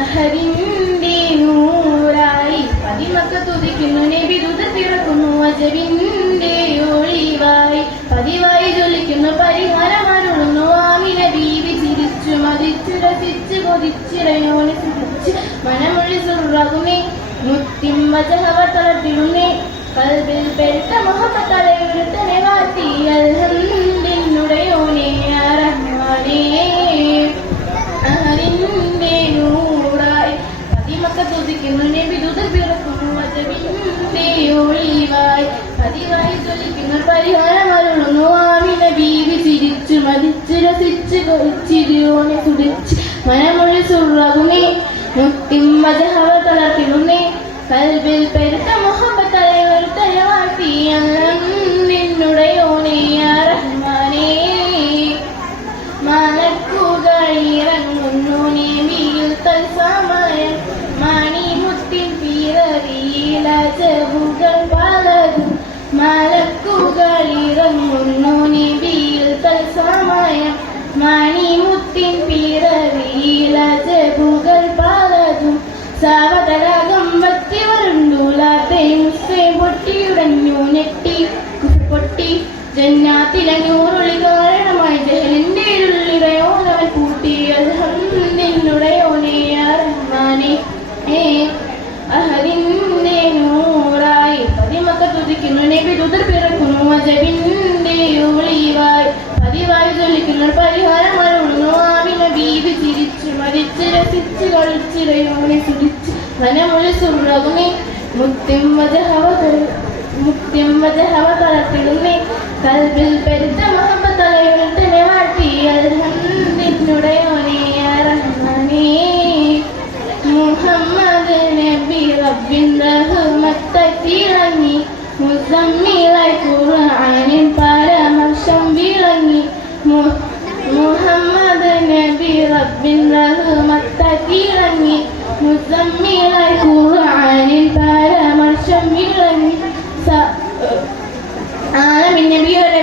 അഹദിന്റെ നൂറായി പതിമക്ക തുതിക്കുന്നു നബി ദൂതർ പിറക്കുന്നു അജബിന്റെ ഒളിവായി പതിവായി ജ്വലിക്കുന്നു പരിഹാരമരുളുന്നു ആമിന ബീവി ചിരിച്ചു മതിച്ചു രസിച്ചു കൊതിച്ചിറയോനെ സുഖിച്ച് മനമൊഴി സുറകുന്നേ മുത്തിം വജഹവ തളർത്തിടുന്നേ കൽബിൽ പെരുത്ത മുഹബത്തലയുരുത്തനെ വാത്തി അൽഹംദിനുടയോനെ റഹ്മാനേ അഹദിന്റെ നൂറായി പതിമക്ക തുതിക്കുന്നു നബി ദൂതർ പിറക്കുന്നു അജബിന്റെ ഒളിവായി പതിവായി ജ്വലിക്കുന്നു പരിഹാരമരുളുന്നു ആമിന ബീവി ചിരിച്ചു മതിച്ചു രസിച്ചു കൊതിച്ചിരിയോനെ സുടിച്ച് മനമൊഴി സുറകുന്നേ മുത്തിം വജഹവ തളർത്തിടുന്നേ കൽബിൽ പെരുത്ത മുഹബത്തലയുരുത്തനെ വാത്തി അൽഹംദിനുടയോനെ റഹ്മാനേ മലക്കുകളിറങ്ങുന്നു നബിയിൽ തത്സമയം മണിമുത്തിൻ പിറവിയിൽ അജബുകൾ പലതും മലക്കുകളിറങ്ങുന്നു നബിയിൽ തത്സമയം മണിമുത്തിൻ പിറവിയിൽ അജബുകൾ പലതും സാവതരാഗം വറ്റി വരുണ്ടൂലാത്തെ മുസ്ലിം പൊട്ടിയുടഞ്ഞു നെട്ടി പൊട്ടി ജന്നാത്തിലെ നൂറുളി കാരണമായി ജഹലിന്റെ ഉള്ളിടയോനവൻ കൂട്ടി അൽഹംദിനുടയോനെ റഹ്മാനേ അഹദിന്റെ നൂറായി പതിമക്ക തുതിക്കുന്നു നബി ദൂതർ പിറക്കുന്നു അജബിന്റെ ഒളിവായി പതിവായി ജ്വലിക്കുന്നു പരിഹാരമരുളുന്നു ആമിന ബീവി ചിരിച്ചു മരിച്ച് രസിച്ച് കളിച്ചിടയോനെ സുരിച്ച് മനമൊഴി സുറകുന്നേ മുത്തിം വജഹവ തളർത്തിടുന്നേ കൽബിൽ പെരുത്ത മുഹബത്തലയുരുത്തനെ വാട്ടി അൽഹംദിനുടയോനെ റഹ്മാനേ മുഹമ്മദ് നബി റബ്ബിൻ റഹ്മത്തിറങ്ങി മുസമ്മിലായി ഖുർആനിൻ പരാമർശം വിളങ്ങി മുഹമ്മദ് നബി റബ്ബിൻ റഹ്മത്തിറങ്ങി മുസമ്മിലായി ഖുർആനിൻ പരാമർശം വിളങ്ങി ആലമിൻ നബിയുടെ